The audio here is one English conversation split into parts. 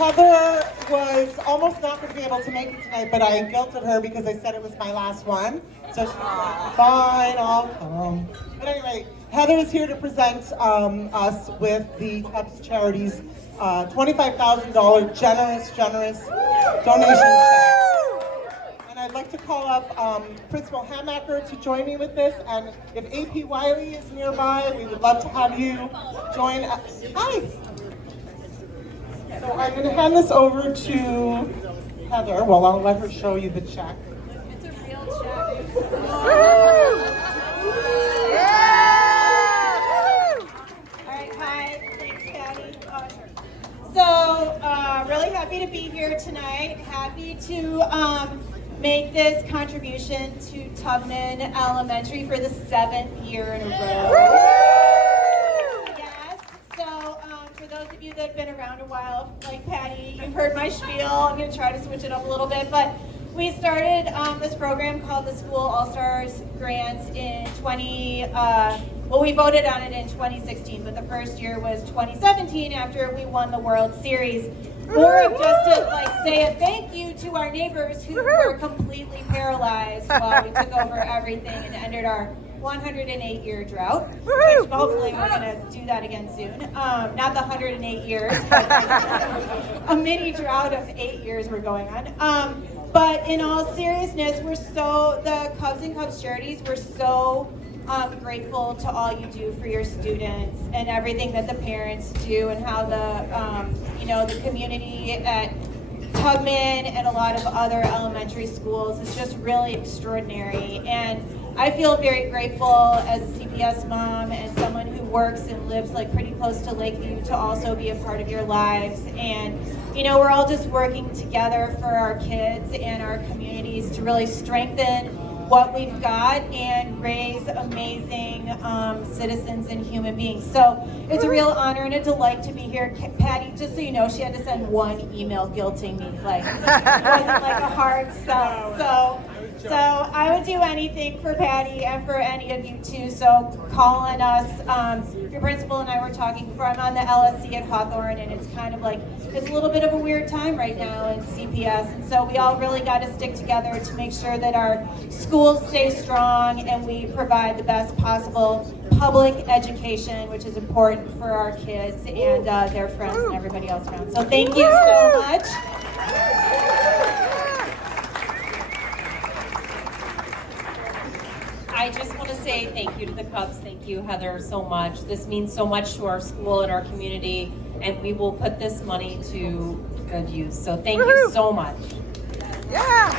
Heather was almost not going to be able to make it tonight, but I guilted her because I said it was my last one. So she said, fine, I'll come. But anyway, Heather is here to present us with the Cubs Charities $25,000 generous donation check. And I'd like to call up Principal Hamaker to join me with this. And if AP Wiley is nearby, we would love to have you join us. Hi. So I'm going to hand this over to Heather. Well, I'll let her show you the check. It's a real check. All right, hi. Thanks, Patty. So, really happy to be here tonight. Happy to make this contribution to Tubman Elementary for the 7th year in a row. For those of you that have been around a while, like Patty, you've heard my spiel. I'm going to try to switch it up a little bit, but we started this program called the School All-Stars Grants in we voted on it in 2016, but the first year was 2017 after we won the World Series. More of just to say a thank you to our neighbors who were completely paralyzed while we took over everything and ended our 108-year drought, which hopefully we're going to do that again soon. Not the 108 years, but a mini drought of 8 years we're going on. But in all seriousness, the Cubs and Cubs Charities, we're so grateful to all you do for your students and everything that the parents do and how the community at Tubman and a lot of other elementary schools is just really extraordinary. And I feel very grateful as a CPS mom and someone who works and lives pretty close to Lakeview to also be a part of your lives. And we're all just working together for our kids and our communities to really strengthen what we've got and raise amazing citizens and human beings. So it's a real honor and a delight to be here. Patty, just so you know, she had to send one email guilting me. It wasn't a hard sell. So I would do anything for Patty and for any of you too. So calling us, your principal and I were talking before. I'm on the LSC at Hawthorne, and it's kind of it's a little bit of a weird time right now in CPS. And so we all really got to stick together to make sure that our schools stay strong and we provide the best possible public education, which is important for our kids and their friends and everybody else around. So thank you so much. I just want to say thank you to the Cubs. Thank you, Heather, so much. This means so much to our school and our community, and we will put this money to good use. So thank you so much. Yeah.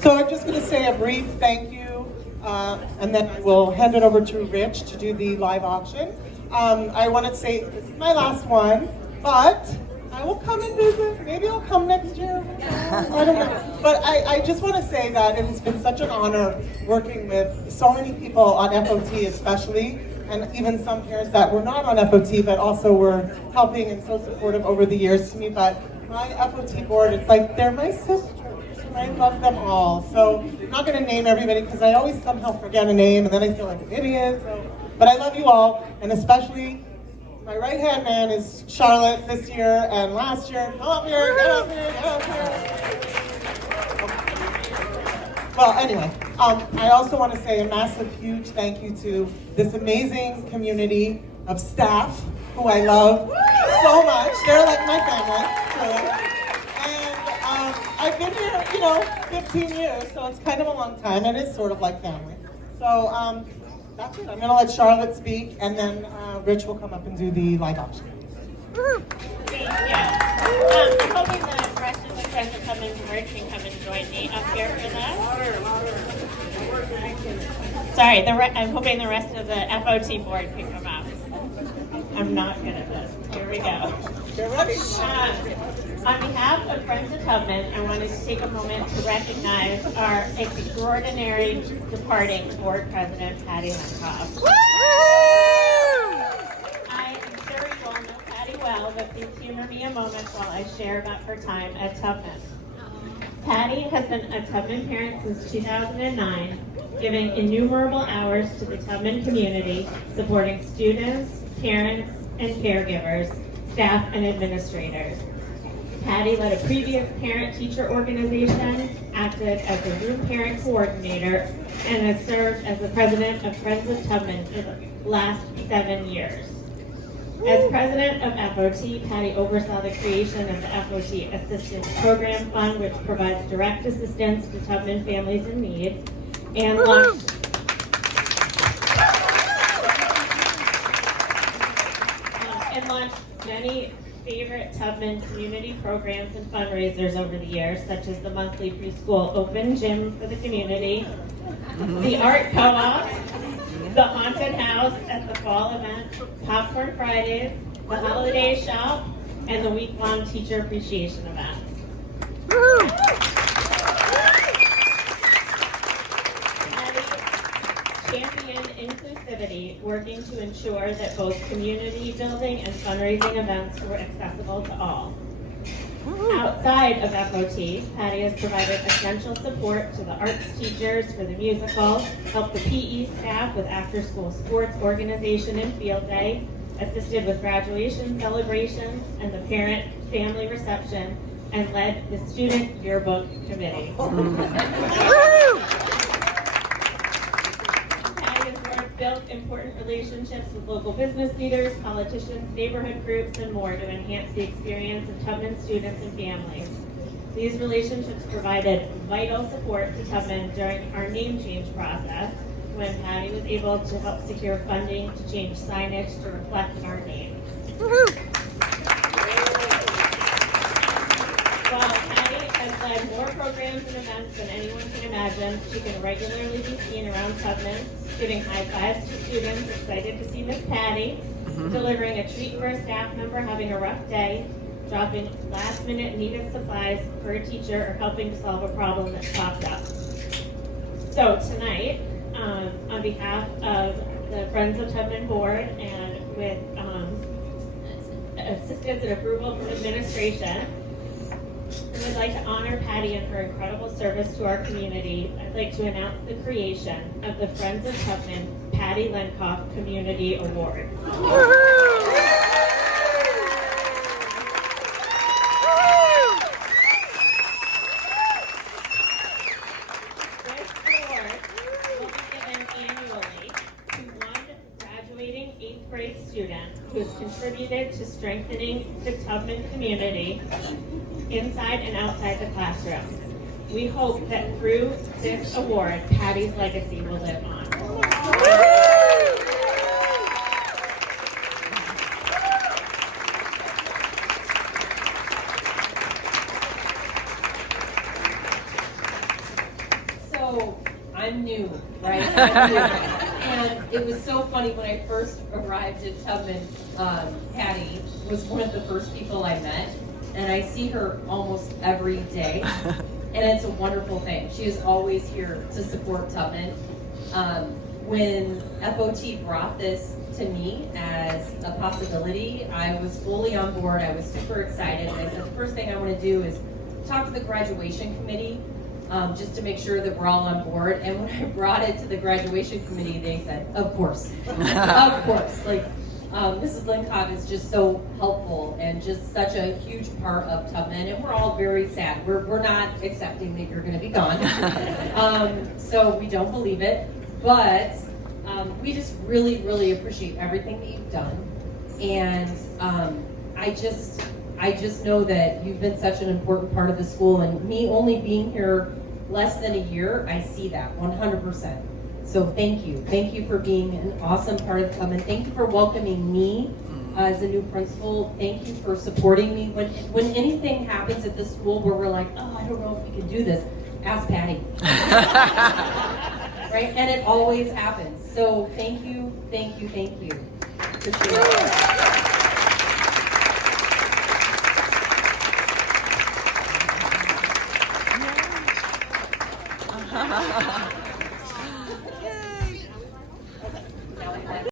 So I'm just going to say a brief thank you, and then I will hand it over to Rich to do the live auction. I want to say this is my last one, but I will come and visit. Maybe I'll come next year. I don't know. But I just want to say that it has been such an honor working with so many people on FOT especially, and even some parents that were not on FOT but also were helping and so supportive over the years to me. But my FOT board, it's they're my sisters, and I love them all. So I'm not going to name everybody because I always somehow forget a name and then I feel like an idiot. But I love you all, and especially my right-hand man is Charlotte this year and last year. Come up here, get up here, get up here. Well, anyway, I also want to say a massive, huge thank you to this amazing community of staff who I love so much. They're like my family, really. And I've been here, 15 years, so it's kind of a long time. It is sort of like family. So that's it. I'm going to let Charlotte speak, and then Rich will come up and do the live auction. Thank you. I'm hoping the rest of the friends that come in from work can come and join me up here for that. Sorry, I'm hoping the rest of the FOT board can come up. I'm not good at this. Here we go. You're ready. On behalf of Friends of Tubman, I wanted to take a moment to recognize our extraordinary departing board president, Patty Lenkoff. I am sure you all know Patty well, but please humor me a moment while I share about her time at Tubman. Patty has been a Tubman parent since 2009, giving innumerable hours to the Tubman community, supporting students, parents and caregivers, staff and administrators. Patty led a previous parent-teacher organization, acted as the room parent coordinator, and has served as the president of Friends of Tubman for the last 7 years. As president of FOT, Patty oversaw the creation of the FOT Assistance Program Fund, which provides direct assistance to Tubman families in need, and launched many favorite Tubman community programs and fundraisers over the years, such as the monthly preschool open gym for the community, the art co-op, the haunted house at the fall event, Popcorn Fridays, the holiday shop, and the week-long teacher appreciation events. Patty championed inclusivity, working to ensure that both community building and fundraising events were accessible to all. Outside of FOT, Patty has provided essential support to the arts teachers for the musical, helped the PE staff with after-school sports organization and field day, assisted with graduation celebrations and the parent-family reception, and led the student yearbook committee. Patty has built important relationships with local business leaders, politicians, neighborhood groups, and more to enhance the experience of Tubman students and families. These relationships provided vital support to Tubman during our name change process, when Patty was able to help secure funding to change signage to reflect our name. While Patty has led more programs and events than anyone can imagine, she can regularly be seen around Tubman, giving high fives to students excited to see Miss Patty, delivering a treat for a staff member having a rough day, dropping last-minute needed supplies for a teacher, or helping to solve a problem that popped up. So tonight, on behalf of the Friends of Tubman Board and with assistance and approval from administration, I would like to honor Patty and her incredible service to our community. I'd like to announce the creation of the Friends of Tubman Patty Lenkoff Community Award. This award will be given annually to one graduating 8th grade student who has contributed to strengthening the Tubman community inside and outside the classroom. We hope that through this award, Patty's legacy will live on. So I'm new, right? I'm new. And it was so funny when I first arrived at Tubman, Patty was one of the first people I met. And I see her almost every day, and it's a wonderful thing. She is always here to support Tubman. When FOT brought this to me as a possibility, I was fully on board. I was super excited. I said, the first thing I want to do is talk to the graduation committee, just to make sure that we're all on board. And when I brought it to the graduation committee, they said, of course, of course. Like, Mrs. Lenkoff is just so helpful and just such a huge part of Tubman, and we're all very sad. We're not accepting that you're going to be gone, so we don't believe it, but we just really, really appreciate everything that you've done, and I just know that you've been such an important part of the school, and me only being here less than a year, I see that 100%. So thank you. Thank you for being an awesome part of Tubman. Thank you for welcoming me as a new principal. Thank you for supporting me. When anything happens at the school where we're like, oh, I don't know if we can do this, ask Patty. Right? And it always happens. So thank you, thank you, thank you. Appreciate it.